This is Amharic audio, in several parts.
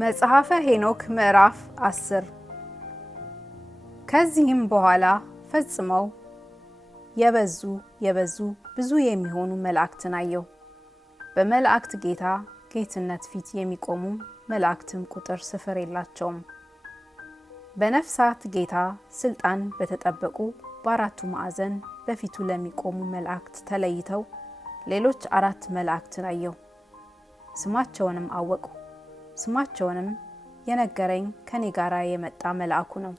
መጽሐፈ ሄኖክ ምዕራፍ 10 ከዚህም በኋላ ፈጽመው የበዙ ብዙ የሚሆኑ መላእክትን አየሁ። በመላእክት ጌታ ጌትነት ፊት የሚቆሙ መላእክትም ቁጥር ስፍር የላቸውም። በነፍሳት ጌታ ስልጣን በተጠበቁ በአራቱ ማዕዘን በፊቱ ለሚቆሙ መላእክት ተለይተው ሌሎች 4 መላእክትን አየሁ። ስማቸውንም አወቁ። ስማቸውንም የነገረኝ ከኔ ጋር የመጣ መልአኩ ነው።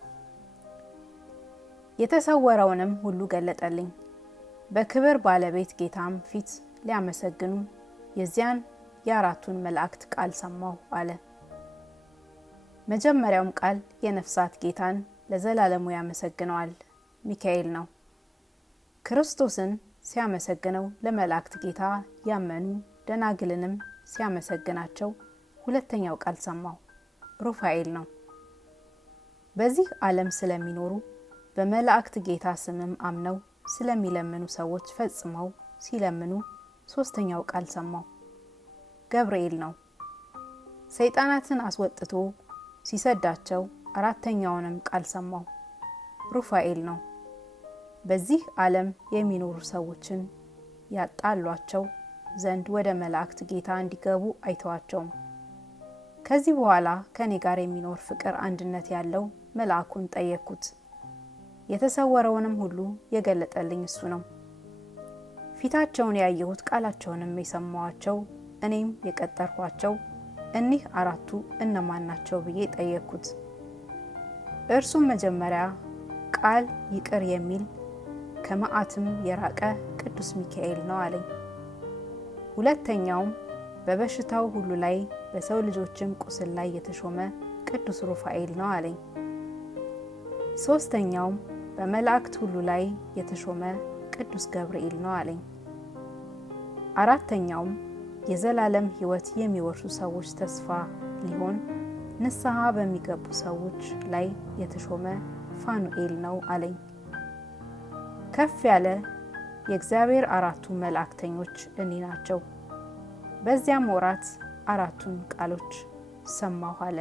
የተሰወረውንም ሁሉ ገለጠልኝ። በክብር ባለቤት ጌታም ፊት ሊያመሰግኑ የዚያን የ4ቱን መላእክት ቃል ሰማሁ አለ። መጀመሪያውም ቃል የነፍሳት ጌታን ለዘላለሙ ያመሰግነዋል ሚካኤል ነው። ክርስቶስን ሲያመሰግነው ለመላእክት ጌታ ያመኑ ደናግልንም ሲያመሰግናቸው ሁለተኛው ቃል ሰማሁ ሩፋኤል ነው። በዚህ ዓለም ስለሚኖሩ በመላእክት ጌታ ስምም አምነው ስለሚለምኑ ሰዎች ፈጽመው ሲለምኑ ሶስተኛው ቃል ሰማሁ ገብርኤል ነው። ሰይጣናትን አስወጥቶ ሲሰዳቸው አራተኛውንም ቃል ሰማሁ ሩፋኤል ነው። በዚህ ዓለም የሚኖሩ ሰዎችን ያጣሏቸው ዘንድ ወደ መላእክት ጌታ እንዲገቡ አይተዋቸውም። ከዚህ በኋላ ከኔ ጋር የሚኖር ፍቅር አንድነት ያለው መልአኩን ጠየቅኩት። የተሰወረውንም ሁሉ የገለጠልኝ እሱ ነው። ፊታቸውን ያየሁት ቃላቸውንም የሰማኋቸው እኔም የቀጠርኳቸው እኒህ 4ቱ እነማን ናቸው ብዬ ጠየቅኩት። እርሱም መጀመሪያ ቃል ይቅር የሚል ከመዓትም የራቀ ቅዱስ ሚካኤል ነው አለኝ። ሁለተኛውም በበሽታው ሁሉ ላይ በሰው ልጆችም ቁስል ላይ የተሾመ ቅዱስ ሩፋኤል ነው አለኝ። ሶስተኛውም በመላእክት ሁሉ ላይ የተሾመ ቅዱስ ገብርኤል ነው አለኝ። አራተኛውም የዘላለም ሕይወት የሚወርሱ ሰዎች ተስፋ ሊሆን ንስሐ በሚገቡ ሰዎች ላይ የተሾመ ፋኑኤል ነው አለኝ። ከፍ ያለ የእግዚአብሔር 4ቱ መላእክተኞች እኒ ናቸው። በዚያም ወራት 4ቱን ቃሎች ሰማሁ አለ።